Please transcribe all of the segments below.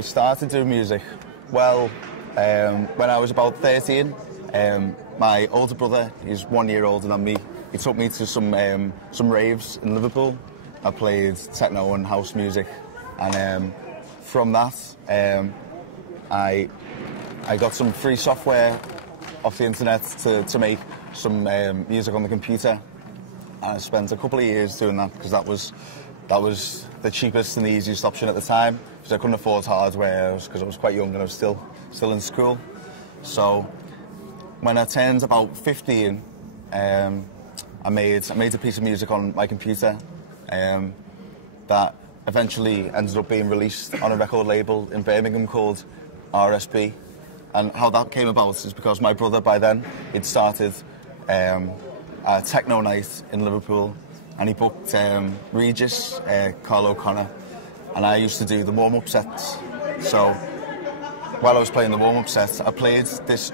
I started doing music? Well, when I was about 13, my older brother, he's 1 year older than me, he took me to some raves in Liverpool. I played techno and house music, and from that, I got some free software off the internet to make some music on the computer. And I spent a couple of years doing that because that was the cheapest and the easiest option at the time, because I couldn't afford hardware because I was quite young and I was still in school. So when I turned about 15, I made a piece of music on my computer that eventually ended up being released on a record label in Birmingham called RSB. And how that came about is because my brother, by then, he'd started a techno night in Liverpool, and he booked Regis, Carl O'Connor, and I used to do the warm-up sets. So while I was playing the warm-up sets, I played this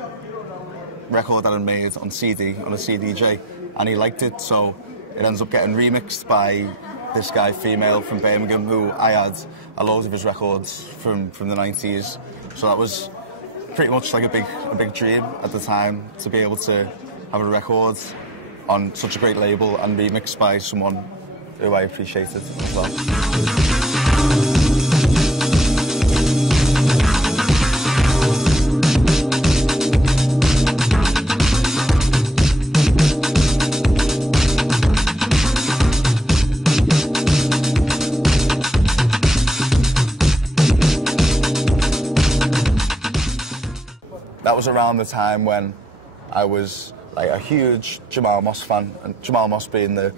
record that I made on CD, on a CDJ, and he liked it, so it ends up getting remixed by this guy, female, from Birmingham, who I had a load of his records from the 90s. So that was pretty much like a big dream at the time, to be able to have a record on such a great label and remixed by someone who I appreciated as well. That was around the time when I was like a huge Jamal Moss fan, and Jamal Moss being the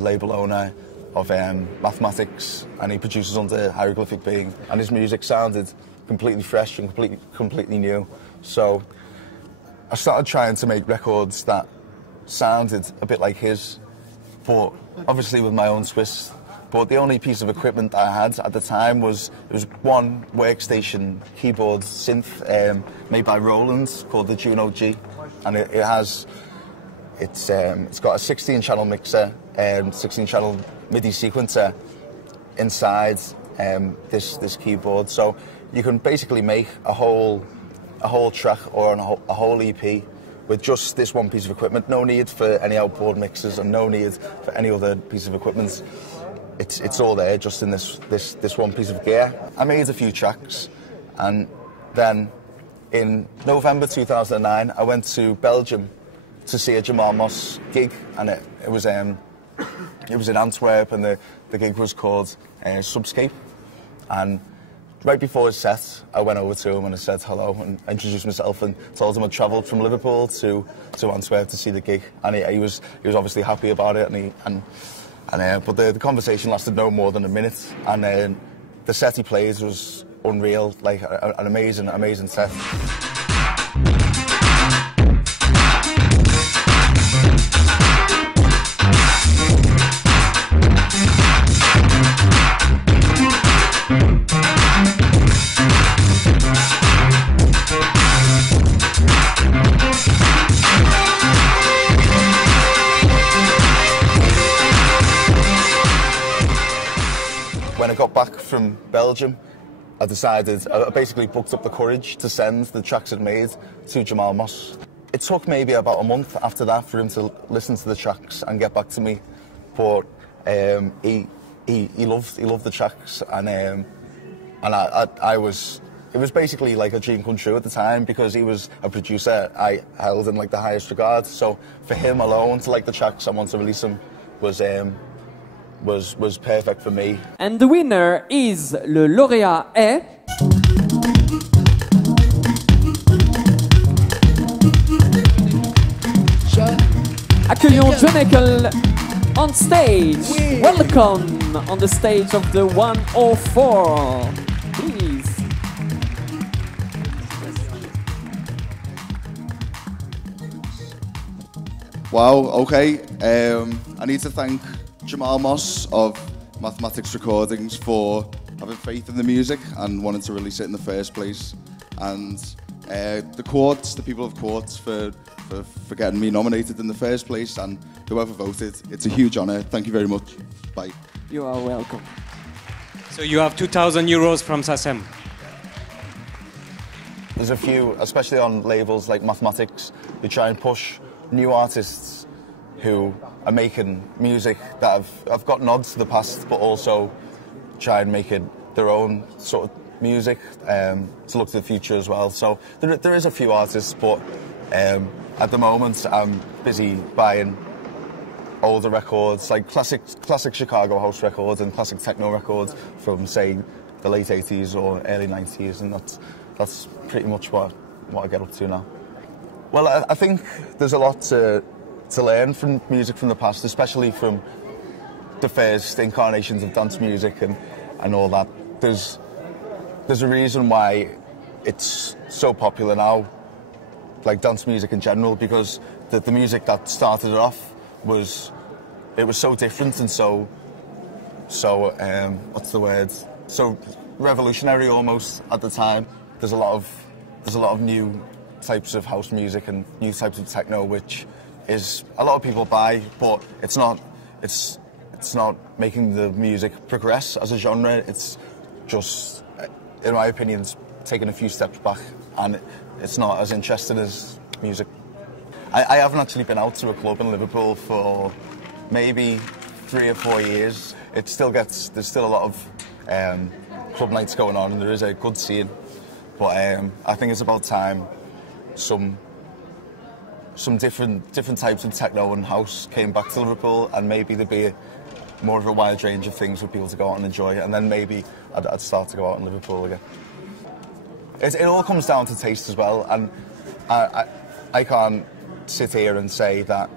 label owner of Mathematics, and he produces under Hieroglyphic Being, and his music sounded completely fresh and completely new. So I started trying to make records that sounded a bit like his, but obviously with my own twist. But the only piece of equipment I had at the time was one workstation keyboard synth made by Roland called the Juno G, and it's got a 16-channel mixer and 16-channel MIDI sequencer inside this keyboard. So you can basically make a whole track or a whole EP with just this one piece of equipment. No need for any outboard mixers and no need for any other piece of equipment. It's all there, just in this one piece of gear. I made a few tracks, and then in November 2009, I went to Belgium to see a Jamal Moss gig, and it was in Antwerp, and the gig was called Subscape. And right before his set, I went over to him and I said hello and introduced myself and told him I'd travelled from Liverpool to Antwerp to see the gig, and he was obviously happy about it, but the conversation lasted no more than a minute, and the set he played was unreal, like an amazing set. When I got back from Belgium, I basically booked up the courage to send the tracks I'd made to Jamal Moss. It took maybe about a month after that for him to listen to the tracks and get back to me, but he loved the tracks, and it was basically like a dream come true at the time, because he was a producer I held in like the highest regard. So for him alone to like the tracks and want to release them was perfect for me. And the winner is, le lauréat est... Accueillons John Heckle on stage. Oui. Welcome on the stage of the 104. Please. Wow, okay. I need to thank Jamal Moss of Mathematics Recordings for having faith in the music and wanting to release it in the first place, and the people of Quartz for getting me nominated in the first place, and whoever voted. It's a huge honour. Thank you very much. Bye. You are welcome. So you have 2,000 euros from SACEM. There's a few, especially on labels like Mathematics, who try and push new artists who are making music that have got nods to the past, but also try and make it their own sort of music to look to the future as well. So there is a few artists, but at the moment I'm busy buying older records, like classic Chicago house records and classic techno records from, say, the late 80s or early 90s, and that's pretty much what I get up to now. Well, I think there's a lot to learn from music from the past, especially from the first incarnations of dance music and all that. There's a reason why it's so popular now, like dance music in general, because the music that started it off was so different and so what's the word? So revolutionary almost at the time. There's a lot of new types of house music and new types of techno, which is a lot of people buy, but it's not making the music progress as a genre. It's just, in my opinion, it's taking a few steps back, and it's not as interesting as music. I haven't actually been out to a club in Liverpool for maybe 3 or 4 years. There's still a lot of club nights going on, and there is a good scene. But I think it's about time some different types of techno and house came back to Liverpool, and maybe there'd be more of a wide range of things for people to go out and enjoy, and then maybe I'd start to go out in Liverpool again. It all comes down to taste as well, and I can't sit here and say that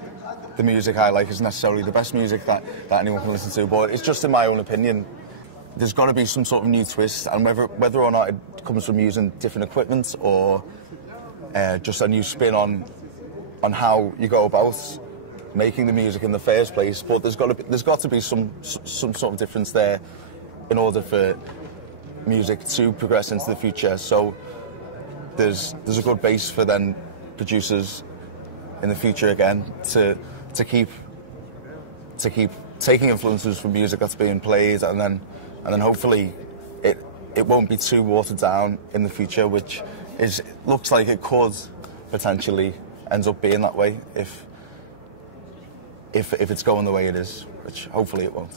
the music I like is necessarily the best music that anyone can listen to, but it's just in my own opinion. There's got to be some sort of new twist, and whether or not it comes from using different equipment or just a new spin on how you go about making the music in the first place, but there's got to be some sort of difference there in order for music to progress into the future. So there's a good base for then producers in the future again to keep taking influences from music that's being played, and then hopefully it won't be too watered down in the future, which looks like it could potentially end up being that way if it's going the way it is, which hopefully it won't.